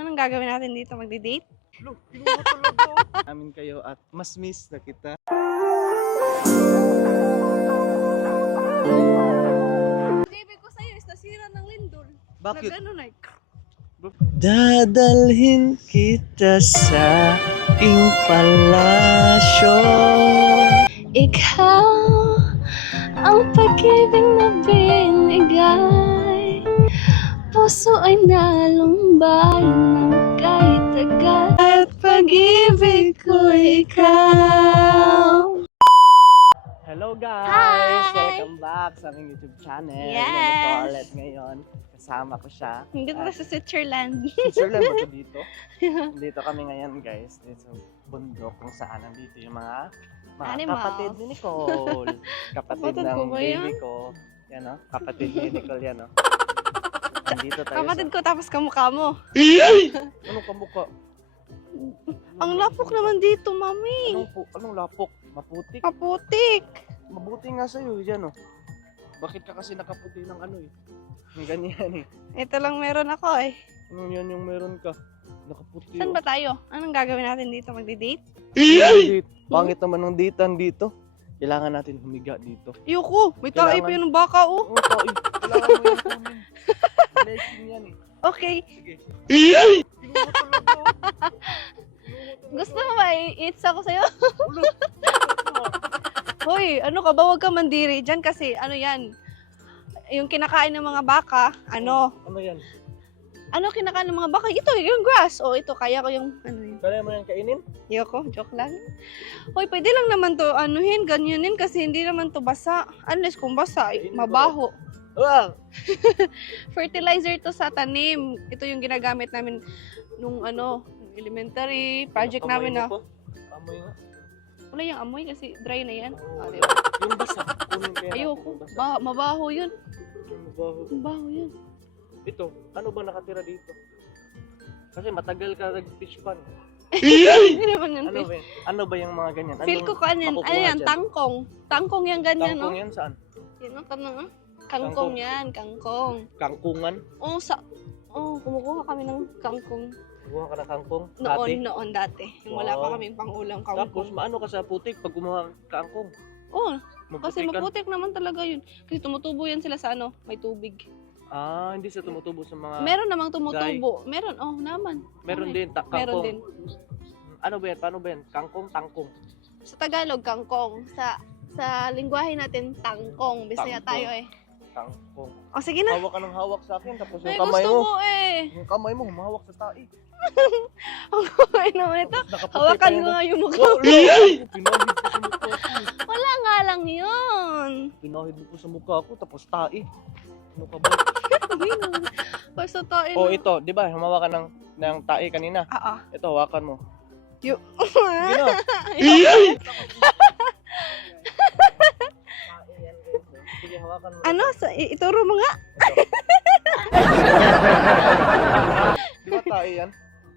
Anong gagawin natin dito? Magdi-date? Lo, kinuha talaga. Amin kayo at mas miss na kita. Baby ko sa'yo is nasira ng lindol. Bakit? Nag-ano na Dadalhin kita sa aking palasyo. Ikaw ang pag-ibig na binigay Puso ay nalumbay pag-ibig ko ikaw Hello guys! Hi! Welcome back sa aming YouTube channel. Yes! Nandito ulit ngayon. Kasama ko siya. Hindi ko sa Switzerland Switzerland ba ito dito? Dito kami ngayon guys. Dito sa bundok kung saan nandito yung mga mga Animals. kapatid ni Nicole. Kapatid Kapatid ng ko ba yan? baby ko. Yan o. Kapatid ni Nicole yan o. Nandito tayo Kapatid ko tapos kamukha mo sa... Anong kamukha? Ang lapok naman dito, mami Anong, pu- anong lapok? Maputik? Kaputik Mabuti nga sa'yo. Yan o. Bakit ka kasi nakaputi ng ano eh? Ang ganyan eh. Ito lang meron ako eh Anong yan yung meron ka? Nakaputi. Saan oh. ba tayo? Anong gagawin natin dito? Magdi-date? Date. Pangit naman ng ditan dito. Kailangan natin humiga dito. Ayoko, may tayo Kailangan- pa yun ng baka oh Oo, oh, eh. Kailangan mo yung kunin. Blessing yan eh. Okay, Sige. Talaga. Gusto mo ba i-eats ako sa'yo? Hoy, ano ka ba? Huwag ka mandiri dyan kasi ano yan, yung kinakain ng mga baka, ano, Ano yan? ano kinakain ng mga baka? Ito, yung grass. O, ito, kaya ko yung, ano yun. Kaya mo yan kainin? Yoko, joke lang. Hoy, pwede lang naman to, anuhin, ganyanin kasi hindi naman to basa. Unless kung basa, Kainin mabaho. Wow! Fertilizer to sa tanim. Ito yung ginagamit namin nung ano, elementary project namin na. Amoy nga. Wala yung amoy kasi dry na yan. Oo, Ah, diba? Yung basa. Ayoko. yung basa. Ba- mabaho yun. Yung mabaho. Mabaho yun. Ito, ano ba nakatira dito? Kasi matagal ka nag-fish pan. Hindi naman yun. Ano ba, yan? ano ba yung mga ganyan? Feel ko yan. makukuha Ano yan? dyan? Tangkong. Tangkong yan ganyan, no? Kangkong yan saan? Yan ang tanong, ah. Kangkong. Kangkong yan, kangkong. Kangkungan? Oo, sa... Oo, kumukuha kami ng kangkong. Kumuha ka ng kangkong? Noon, Dati? noon dati. Yung wala pa Wow. kaming pangulang Tapos kangkong. maano ka sa putik pag kumuha ng kangkong? Oo, kasi Maputikan? maputik naman talaga yun. Kasi tumutubo yan sila sa ano, may tubig. Ah, hindi sa tumutubo sa mga... Meron namang tumutubo. Meron, oh, naman. Meron Okay. din, ta- Meron kangkong. din. Ano ba yan? Paano ba yan? Kangkong, tangkong. Sa Tagalog, kangkong. Sa sa lingwahe natin, tangkong. Bisaya tayo eh. Tangkong. O, sige na. Hawak ka ng hawak sa akin, tapos Ay, yung kamay gusto mo, ko eh. yung kamay mo, humahawak sa tae. Ang kumain naman ito. Hawakan mo yun. nga yung mukha. Oh, Pinahid ko sa mukha ko. Wala nga lang yun. Pinahid mo ko sa mukha ko, tapos tae. Ano ka ba? Hindi naman. Basta Oh, na. ito, di ba? Humawa ka ng, ng tae kanina. Ah. Ito, hawakan mo. Yo. Gino. Sige, hawakan mo. ano? Sa, ituro mo nga. Di ba tae yan?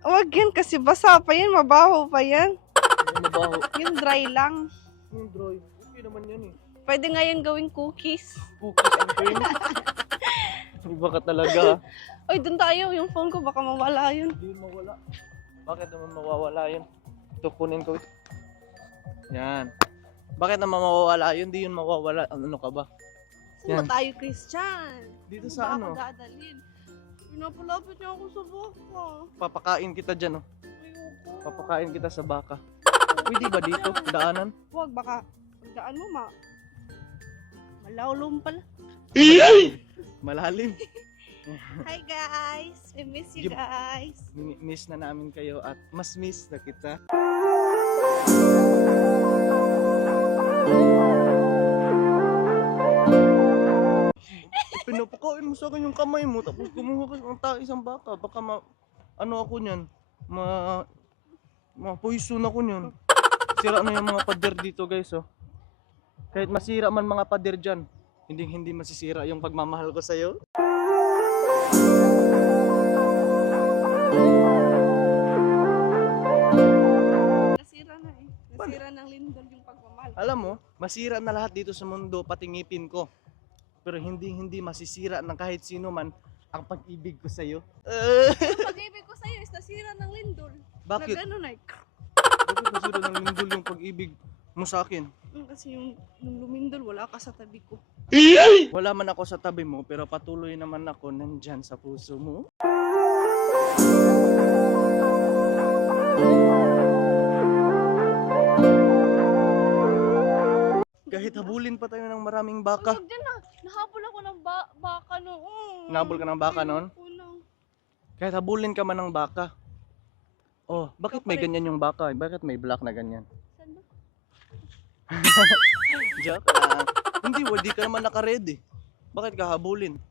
Huwag yan kasi basa pa yan. Mabaho pa yan. Yung mabaho. Yung dry lang. Yung dry. Okay naman yan eh. Pwede nga yan gawing cookies. Cookies and cream. Iba ka talaga. Oy, dun tayo. Yung phone ko baka mawala yun. Hindi mawala. Bakit naman mawawala yun? Ito, kunin ko. Yan. Bakit naman mawawala yun? Hindi yun mawawala. Ano ka ba? Saan Yan. tayo, Christian? Dito sa ano? ako dadalhin? Pinapalapit niya ako sa baka. Papakain kita dyan, oh. Ayoko. Papakain kita sa baka. Pwede ba dito? Daanan? Huwag, baka pagdaan mo ma... Malawlom pala. Malalim. Hi guys! We miss you guys! Mi- Miss na namin kayo at mas miss na kita. Pinapakain mo sa akin yung kamay mo tapos kumuha ka ng tae isang baka. Baka ma... Ano ako niyan? Ma... Ma-poison ako niyan. Sira na yung mga pader dito guys oh. Kahit masira man mga pader dyan, hindi hindi masisira yung pagmamahal ko sa'yo. Nasira na eh. Nasira ng lindol yung pagmamahal. Alam mo, masira na lahat dito sa mundo, pati ngipin ko. Pero hindi hindi masisira ng kahit sino man ang pag-ibig ko sa'yo. Yung pag-ibig ko sa'yo is Bakit? Nag ano na, Bakit nasira ng lindol yung pag-ibig mo sa akin? Kasi yung nung lumindol, wala ka sa tabi ko. Wala man ako sa tabi mo, pero patuloy naman ako nandyan sa puso mo. Kahit habulin pa tayo ng maraming baka. Huwag dyan na, nahabol ako ng ba- baka noon. Nahabol ka ng baka noon? Na. Kahit habulin ka man ng baka. Oh, bakit may ganyan yung baka? Bakit may black na ganyan? Saan ba? Joke lang. Hindi, hindi ka naman naka-ready. Bakit ka habulin?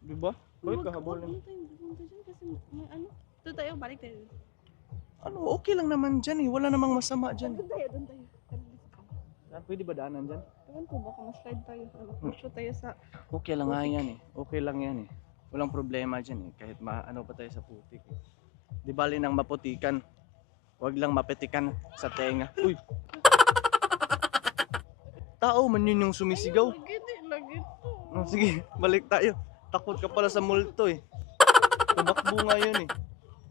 Di ba? Bakit ka habulin? may ano. Doon tayo, balik tayo. Ano, okay lang naman dyan eh. Wala namang masama dyan. Doon tayo, doon tayo. Go. Ah, Pwede ba daanan dyan? Ewan ko, baka ma-slide tayo. Mag-shoot tayo sa... Okay lang nga yan eh. Okay lang yan eh. Walang problema dyan eh. Kahit ma ano pa tayo sa putik eh. Di bali nang maputikan. Huwag lang mapetikan sa tenga. Uy! Tao man yun yung sumisigaw. Ayun, lagi din, lagi to. Oh, sige, balik tayo. Takot ka pala sa multo eh. Tumakbo nga yun eh.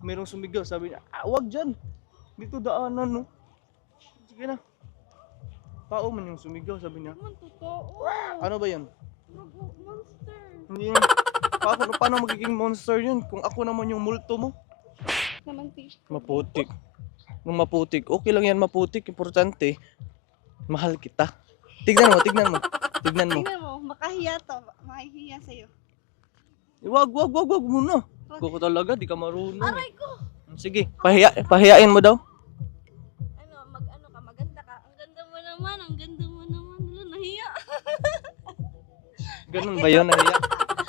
Merong sumigaw, sabi niya, ah, wag dyan. Dito daanan no. Sige na. Tao man yung sumigaw, sabi niya. Totoo. Ano ba yun? Mag- monster. Hindi yun. Paano, paano magiging monster yun kung ako naman yung multo mo? Naman. Maputik. Nung maputik, okay lang yan maputik. Importante, mahal kita. Tignan mo, tignan mo. Tignan mo. Tingnan mo, makahiya to. Makahiya sa'yo. Eh, Wag, wag, wag, wag muna. Koko talaga, di ka marunong. eh. Aray ko! Sige, pahiya, pahiyain mo daw. Naman, ang ganda mo naman. Wala, nahiya. Ganun ba yun, nahiya?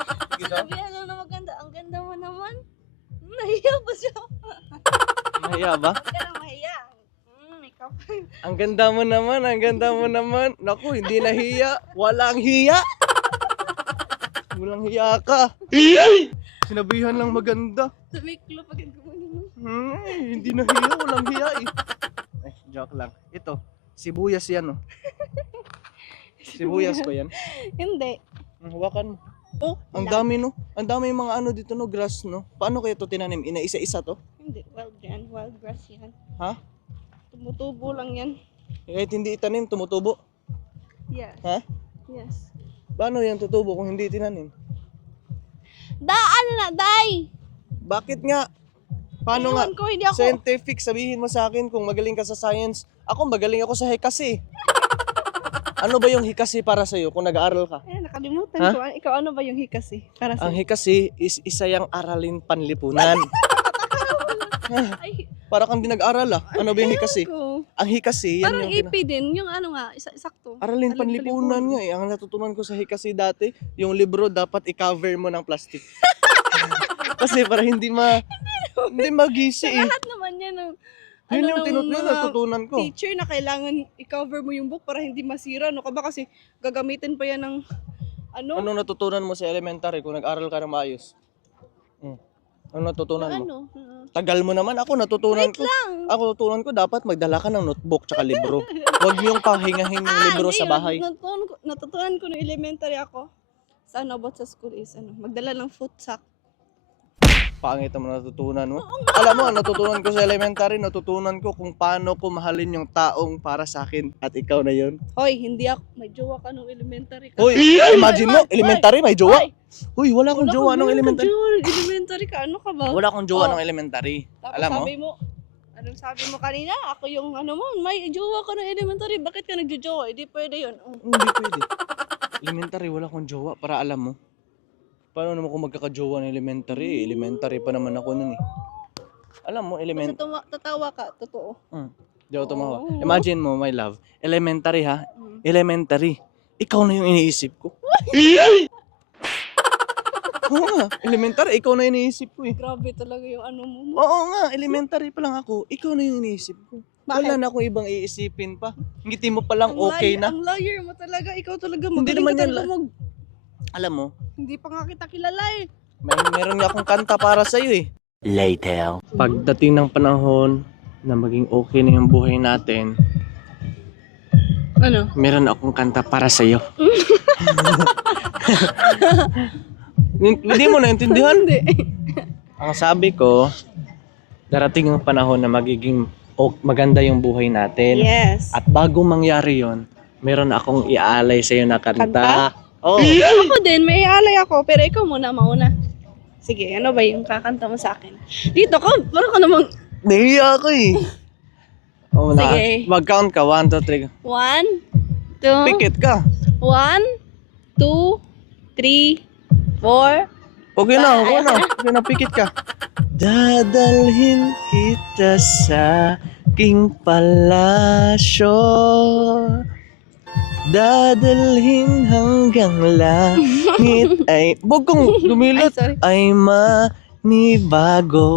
Sabihan lang na maganda, ang ganda mo naman. Nahiya pa siya. Mahiya ba? Huwag ka mahiya. Hmm. Ang ganda mo naman, ang ganda mo naman. Naku, hindi nahiya. Walang hiya. Walang hiya ka. Sinabihan lang maganda. Tumiklo pag gumano. Hmm, hindi nahiya, walang hiya eh. Eh, joke lang. Ito, sibuyas yan oh. Sibuyas ba yan? Hindi. Hmm, Hawakan mo. Oh, Ang wala. dami no. Ang dami yung mga ano dito no, grass no. Paano kaya ito tinanim? Ina-isa-isa to? Hindi, wild yan. Wild grass yan. Ha? Tumutubo lang yan. Kahit hindi itanim, tumutubo. Yes. Ha? Yes. Paano yan tutubo kung hindi tinanim? Da, ano na, day! Bakit nga? Paano nga? Ewan ko, hindi ako. Scientific, sabihin mo sa akin kung magaling ka sa science. Ako, magaling ako sa hikasi. ano ba yung hikasi para sa'yo kung nag-aaral ka? Eh, nakalimutan Ha? ko. Ikaw, ano ba yung hikasi? Para sa... Ang hikasi is isa yung aralin panlipunan. Para kang di nag-aral ah. Ano ba yung hikasi? Ang hikasi, yan Parang yung... Tina- AP din. Yung ano nga, isa, sakto. aralin panlipunan nga eh. Ang natutunan ko sa hikasi dati, yung libro dapat i-cover mo ng plastic. Kasi para hindi ma... hindi magisi eh. Lahat naman yan ng Yun ano yung ng tinut- yun natutunan ko. teacher na kailangan i-cover mo yung book para hindi masira. No ka ba kasi gagamitin pa yan ng ano? Anong natutunan mo sa elementary kung nag-aral ka ng maayos? Hmm. Ano natutunan mo? ano? Uh, Tagal mo naman. Ako natutunan wait ko. lang. Ako natutunan ko dapat magdala ka ng notebook tsaka libro. Huwag yung pahingahin yung libro hindi, sa bahay. nat- Natutunan ko, natutunan ko nung elementary ako. Sa ano about sa school is ano, magdala ng foot sack. Pangit ang natutunan mo. Alam mo, ang natutunan ko sa elementary, natutunan ko kung paano ko mahalin yung taong para sa akin. At ikaw na yun. Hoy, hindi ako, may jowa ka nung elementary ka. Uy, imagine mo, elementary may jowa. Hoy, Uy, wala akong wala jowa nung elementary. jowa elementary ka, ano ka ba? Wala akong jowa Oh. nung elementary. Tapos Alam mo? sabi mo, anong sabi mo kanina? Ako yung ano mo, may jowa ka ng elementary. Bakit ka nagjo-jowa? Hindi pwede yun. Oh. Hindi pwede. Elementary, wala akong jowa para alam mo. Paano naman kung magkakajowa ng elementary? Elementary pa naman ako nun eh. Alam mo, Kasi element... tuma- tatawa ka, totoo. Di ako tumawa. Oo. Imagine mo, my love. Elementary ha? Mm. Elementary. Ikaw na yung iniisip ko. Oo nga, elementary, ikaw na yung iniisip ko eh. Grabe talaga yung ano mo. Oo nga, elementary pa lang ako, ikaw na yung iniisip ko. Wala Bakit? na akong ibang iisipin pa. Ngiti mo pa lang Ang okay liar- na. Ang liar mo talaga. Ikaw talaga. Hindi Magaling naman ka yan talaga la- mag... Alam mo, Hindi pa nga kita kilala eh. may meron nga akong kanta para sa'yo eh. Later. Pagdating ng panahon na maging okay na yung buhay natin, Ano? meron akong kanta para sa'yo. Hin- Hindi mo naintindihan? Hindi. Ang sabi ko, darating ang panahon na magiging o- maganda yung buhay natin. Yes. At bago mangyari yon, meron akong iaalay sa iyo na kanta. Kanta? Oh. Ako din, may alay ako, pero ikaw muna, mauna. Sige, ano ba yung kakanta mo sa akin? Dito ka, parang ka namang Nahiya ako eh. Oh, na. Sige. Mag-count ka. One, two, three. one, two, Pikit ka. one, two, three, four. Okay na, okay na. Okay na, pikit ka. Dadalhin kita sa aking palasyo. Dadalhin hanggang langit ay... Huwag kang Ay, dumilat. sorry. Ay manibago.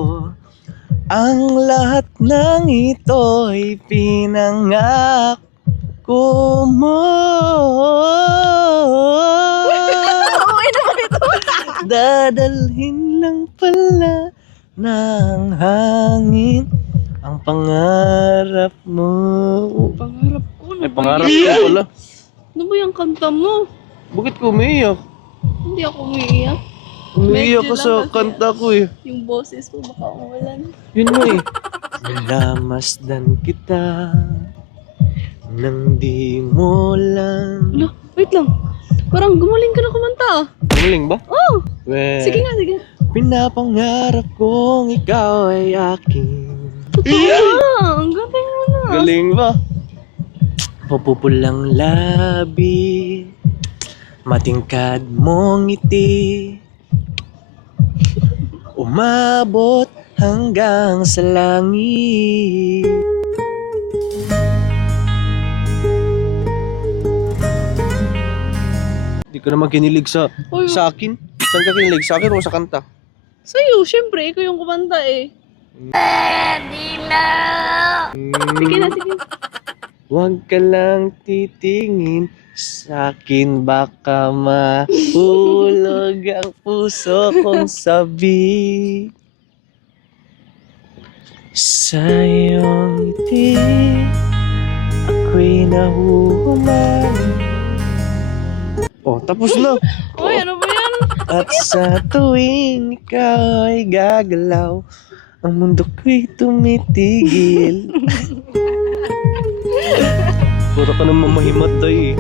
Ang lahat ng ito'y pinangako mo. Dadalhin lang pala ng hangin ang pangarap mo. Pangarap ko, ano Ay, pangarap ko pala. Ano ba yung kanta mo? Bakit ko umiiyak? Hindi ako umiiyak. Umiiyak Medyo ko sa kasi- kanta ko eh. Yung boses mo baka umalan. Yun mo eh. Minamasdan kita nang di mo lang. Ala, wait lang. Parang gumaling ka na kumanta ah. Galing ba? Oh, We, sige nga, sige. Pinapangarap kong ikaw ay akin. Ah, ang galing mo na. Galing ba? Papupulang labi Matingkad mong ngiti Umabot hanggang sa langit Di ka naman kinilig sa Uy, sa akin. Saan ka kinilig? Sa akin o sa kanta? sa'yo, syempre, ikaw yung kumanta eh. Sige na, sige. Huwag ka lang titingin sa akin baka mahulog ang puso kong sabi Sa iyong ngiti ako'y nahuhumay Oh, tapos na. Uy, ano ba yan? At sa tuwing ikaw ay gagalaw Ang mundo ko'y tumitigil Puro ka naman mahimatay eh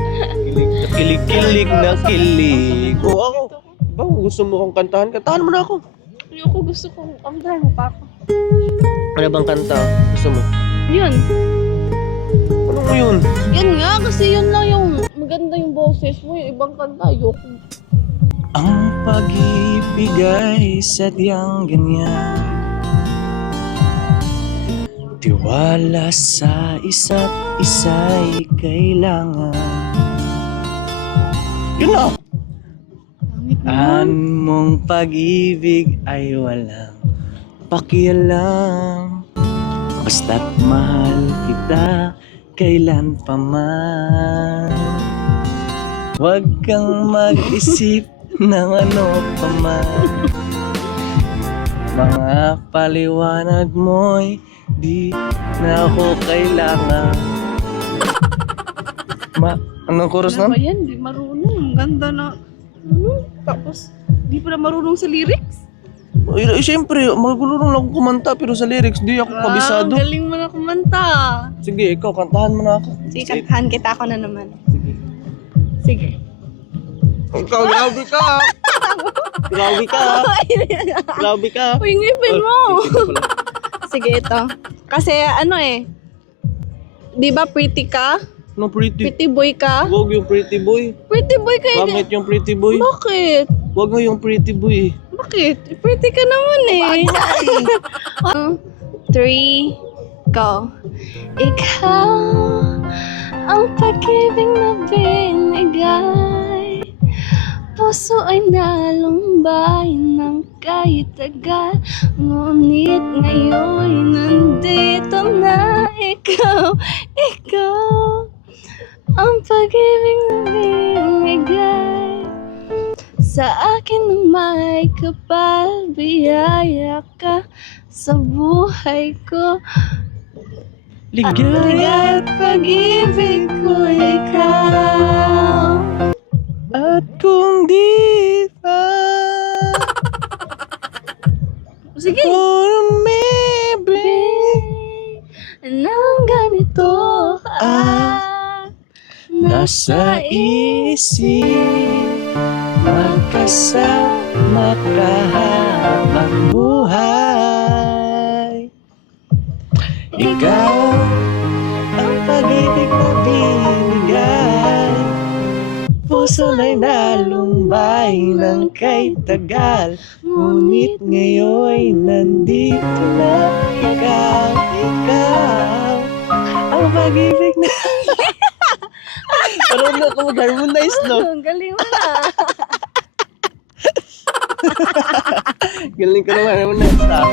Kilig na kilig, kilig na kilig O ako, ba gusto mo kong kantahan? Kantahan mo na ako Ayoko, gusto ko. Kamdahan mo pa ako. Ano bang kanta? Gusto mo? Yan. Ano mo yun? Yan nga, kasi yun lang yung maganda yung boses mo. Yung ibang kanta, ayoko. Ang pag-ibig ay sadyang ganyan Tiwala sa isa't isa'y kailangan. Yun na! An mong pag-ibig ay walang pakialam. Basta't mahal kita kailan pa man. Huwag kang mag-isip ng ano pa man. Mga paliwanag mo'y di na ako kailangan Ma, anong chorus Ano na? ba yan? Di marunong. Ang ganda na. Ano? Tapos, di pa na marunong sa lyrics? Ay, ay, siyempre, magulurong lang ako kumanta pero sa lyrics, di ako kabisado. Ah, galing mo na kumanta. Sige, ikaw, kantahan mo na ako. Sige, kantahan kita ako na naman. Sige. Sige. Ikaw, grabe ka! grabe ka! Grabe ka! Uy, ngipin mo. Sige, ito. Kasi ano eh. Di ba pretty ka? No, pretty. Pretty boy ka? Huwag yung pretty boy. Pretty boy ka eh. Pangit yung pretty boy. Bakit? Huwag mo yung pretty boy. Bakit? Pretty ka naman eh. One, three, go. Ikaw ang pag-ibig na binigay Puso ay nalumbay ng kahit tagal Ngunit ngayon nandito na ikaw Ikaw ang pag-ibig na binigay sa akin ng may kapal, biyaya ka sa buhay ko. Ligaya At pag-ibig ko ikaw. At kung di pa Sige. for maybe nang ganito Ah, Nasa isip. Magkasama kahabang buhay. Ikaw Puso na'y nalumbay ng kay tagal Ngunit ngayon nandito na ikaw, ikaw Ang pag-ibig na Parang na ako mag-harmonize, no? Ang galing mo na. Galing ko naman, harmonize, ha?